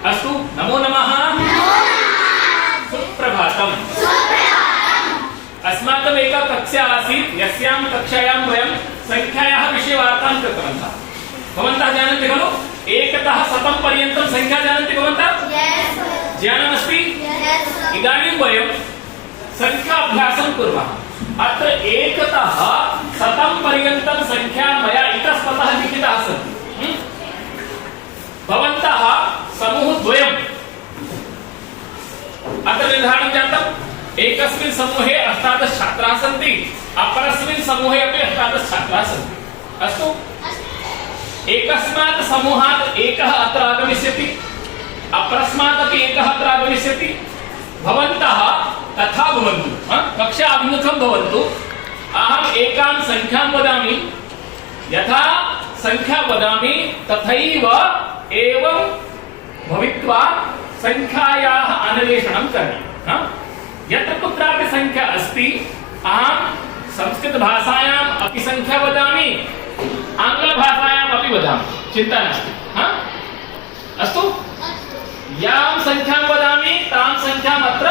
अस्तु, नमो नमः। सुप्रभातम्। अस्माकम् एका कक्षा आसीत्, यस्यां कक्षायां वयं संख्यायाः विषये वार्तां कृतवन्तः। भवन्तः जानन्ति खलु? एकतः 100 पर्यन्तं संख्या जानन्ति भवन्तः? ज्ञानमस्ति? इदानीं वयं संख्याभ्यासं कुर्मः। अत्र एकतः 100 पर्यन्तं संख्या मया इतस्ततः लिखिताः सन्ति। भवन्तः समूहद्वयम् अत्र निर्धारणं जातम्। एकस्मिन् समूहे 18 छात्राः सन्ति, अपरस्मिन् समूहे अपि 18 छात्राः सन्ति। अस्तु, एकस्मात् समूहात् एकः अत्र आगमिष्यति, अपरस्मात् अपि एकः अत्र आगमिष्यति। भवन्तः तथा भवन्तु, कक्षा अभिमुखं भवन्तु। अहम् एकां संख्यां वदामि, यथा संख्या वदामि तथैव एवं भवित्वा संख्यायाः अन्वेषणं करणीयम्। यत्र कुत्रापि संख्या अस्ति, अहं संस्कृतभाषायाम् अपि संख्या वदामि, आङ्ग्लभाषायाम् अपि वदामि, चिन्ता नास्ति। अस्तु, यां संख्यां वदामि तां संख्याम् अत्र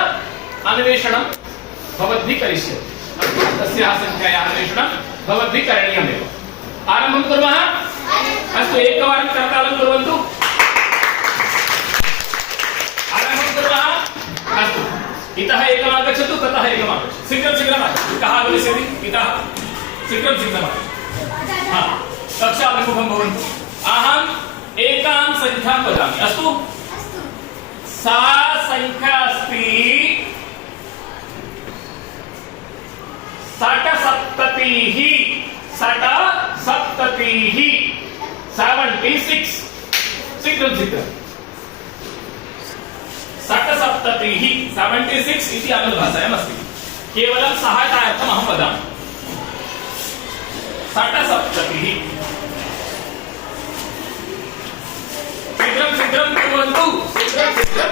अन्वेषणं भवद्भिः करिष्यति। तस्याः संख्यायाः अन्वेषणं भवद्भिः करणीयमेव। आरम्भं कुर्मः। अस्तु, एकवारं करतालं कुर्वन्तु। आरम्भं कुर्मः। अस्तु, इतः एकम् आगच्छतु, ततः एकम् आगच्छतु। शीघ्रं शीघ्रम् आगच्छतु। कः आगमिष्यति? इतः शीघ्रं शीघ्रम् आगच्छतु। कक्षाभिमुखं भवन्तु। अहम् एकां संख्यां वदामि। अस्तु, सा संख्या अस्ति 76। 76। शीघ्रं शीघ्रं 76 इति आङ्ग्लभाषायाम् अस्ति। केवलं सहायतार्थम् अहं वदामि। 76। शीघ्रं शीघ्रं कुर्वन्तु। शीघ्रं शीघ्रं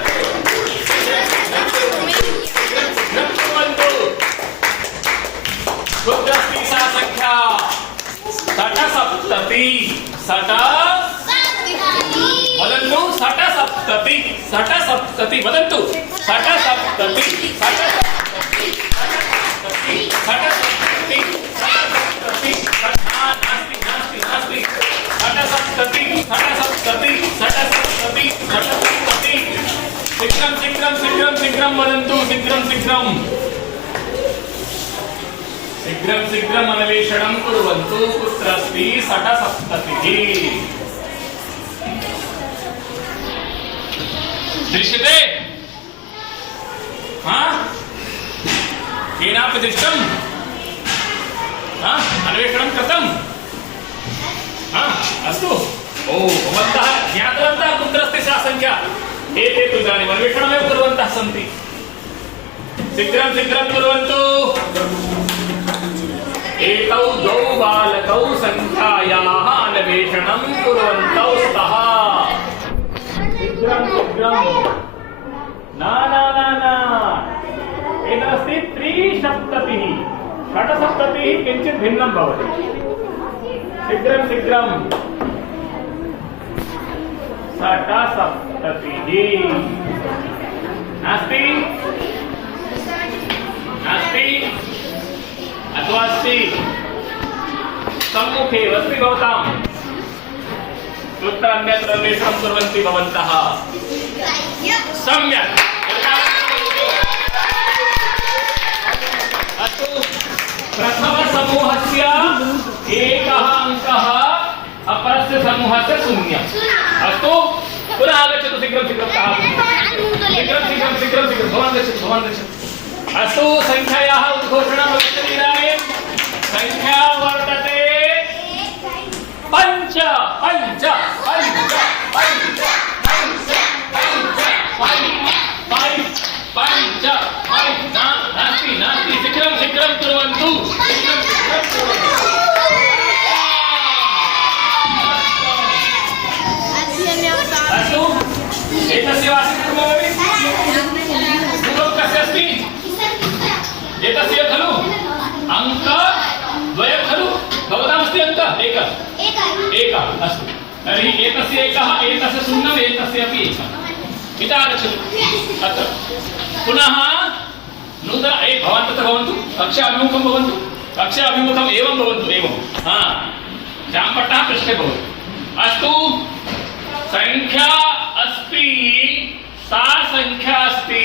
कुर्वन्तु। कुत्रास्ति सा संख्या? 76। वदन्तु 76। 76 वदन्तु। 77। 77। शीघ्रं वदन्तु। शीघ्रम् अन्वेषणं कुर्वन्तु। कुत्र अस्ति 77? दृश्यते? केनापि दृष्टम्? अन्वेषणं कृतम्? अस्तु। भवन्तः ज्ञातवन्तः कुत्र अस्ति सा संख्या? एते तु इदानीम् अन्वेषणमेव कुर्वन्तः सन्ति। शीघ्रं कुर्वन्तु। एतौ द्वौ बालकौ संख्यायाः अन्वेषणं कुर्वन्तौ स्तः। शीघ्रं न एतदस्ति 73। 76 किञ्चित् भिन्नं भवति। शीघ्रं 77। नास्ति अथवा अस्ति? सम्मुखे अस्ति भवताम्। कुत्र अन्यत्र अन्वेषणं कुर्वन्ति भवन्तः? सम्यक्। अस्तु, प्रथमसमूहस्य एकः अङ्कः, अपरस्य समूहस्य 0। अस्तु, पुनः आगच्छतु। शीघ्रं भवान् गच्छतु। अस्तु, संख्यायाः उद्घोषणं भविष्यति। इदानीं संख्या वर्तते 5। नास्ति। शीघ्रं कुर्वन्तु। अस्तु, एतस्य वासितं भवति। कस्य अस्ति? एतस्य खलु अङ्क द्वयं खलु? भवतामस्ति अङ्क एकः। अस्तु, तर्हि एतस्य एकः, एतस्य 0, एतस्य अपि एकः। इतः आगच्छतु अत्र पुनः नूतन भवान् तत्र भवन्तु कक्षा अभिमुखं भवन्तु कक्षा अभिमुखम् एवं भवन्तु एवं जामपट्टः पृष्ठे भवतु अस्तु संख्या अस्ति सा संख्या अस्ति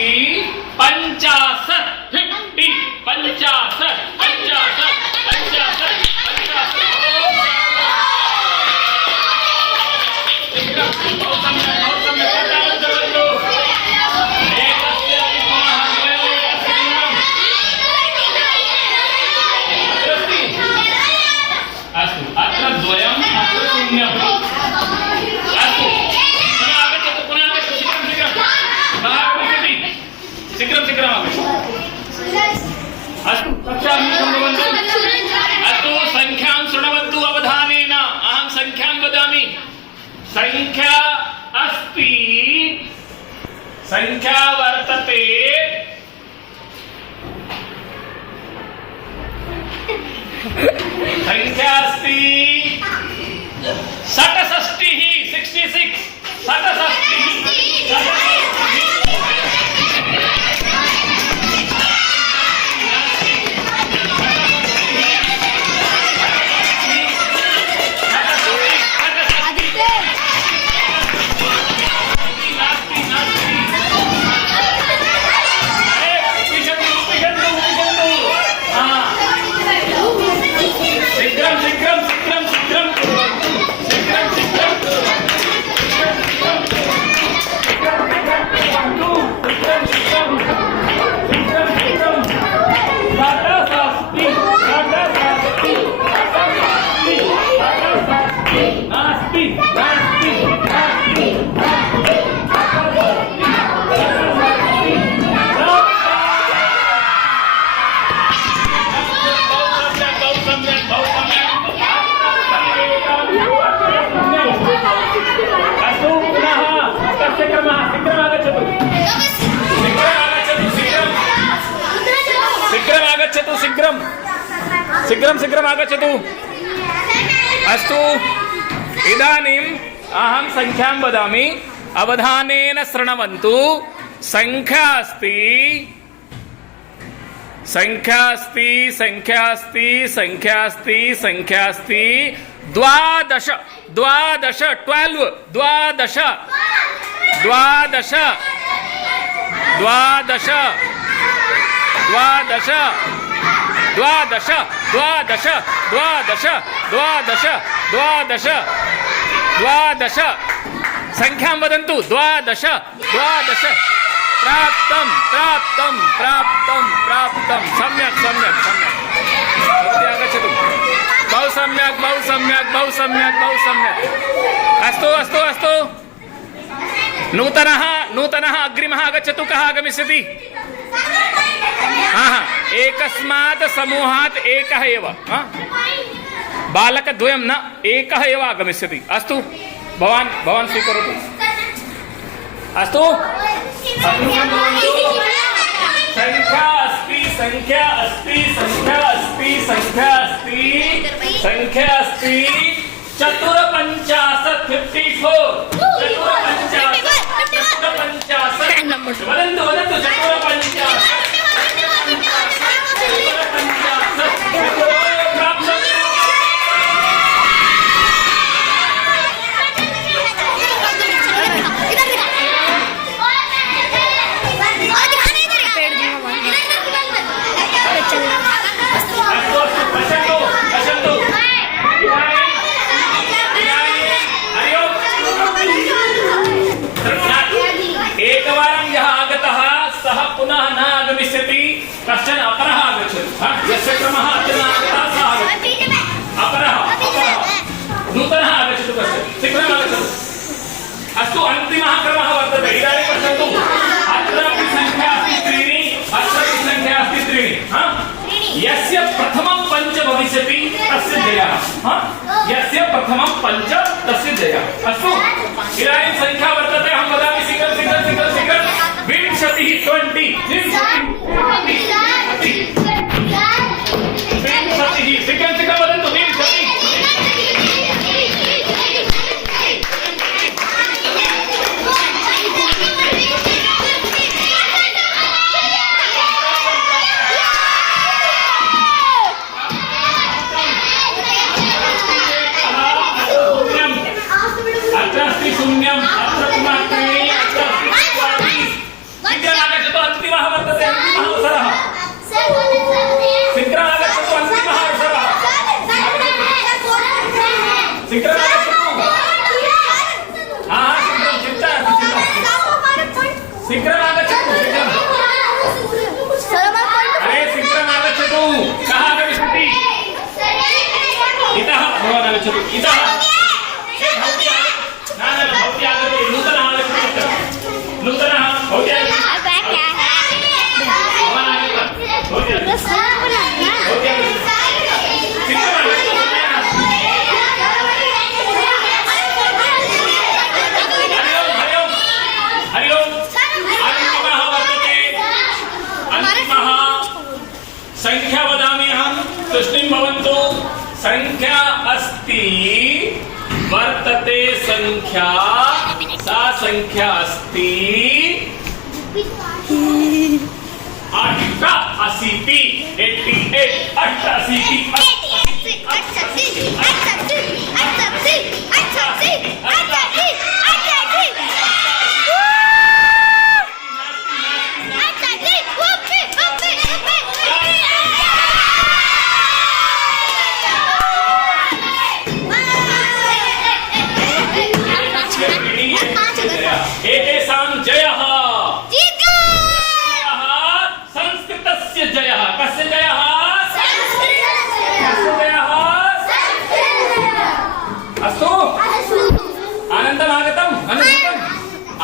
50 अस्तु संख्यां शृण्वन्तु अवधानेन अहं संख्यां वदामि संख्या अस्ति संख्या वर्तते संख्या अस्ति 66 शीघ्रम् आगच्छतु अस्तु इदानीम् अहं संख्यां वदामि अवधानेन शृण्वन्तु संख्या अस्ति 12 संख्यां वदन्तु 12 प्राप्तं सम्यक् भवती आगच्छतु बहु सम्यक् अस्तु नूतनः अग्रिमः आगच्छतु कः आगमिष्यति एकस्मात् समूहात् एकः एव बालकद्वयं न एकः एव आगमिष्यति अस्तु भवान् स्वीकरोतु अस्तु संख्या अस्ति 54 वदन्तु 54 एकवारं यः आगतः सः पुनः न आगमिष्यति कश्चन अपरः आगच्छति यस्य क्रमः अधुना आगतः सः आगच्छति अपरः नूतनः आगच्छतु कश्चन शीघ्रम् आगच्छतु अस्तु अन्तिमः क्रमः वर्तते इदानीं पश्यन्तु अत्रापि संख्या अस्ति 3 अत्रापि संख्या अस्ति 3 यस्य प्रथमं पञ्च भविष्यति तस्य जयः यस्य प्रथमं पञ्च तस्य जयः अस्तु इदानीं संख्या वर्तते अहं वदामि शीघ्रं 20 शीघ्रं वदन्तु 20 20 शून्यम् अत्र पुनः त्रीणि अत्र शीघ्रमागच्छतु अन्तिमः वर्तते अन्तिमः अवसरः शीघ्रमागच्छतु अन्तिमः अवसरः शीघ्रमागच्छतु शीघ्रमागच्छतु अरे शीघ्रमागच्छतु कः आगमिष्यति इतः भवान् आगच्छतु इतः भवती आगच्छतु नूतनः आगच्छतु नूतनः भवती संख्या वदामि अहं तुष्टिं भवन्तु संख्या अस्ति वर्तते संख्या सा संख्या अस्ति 88 एतेषां जयः संस्कृतस्य जयः कस्य जयः अस्तु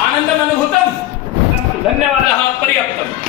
आनन्दम् अनुभूतम् धन्यवादः पर्याप्तम्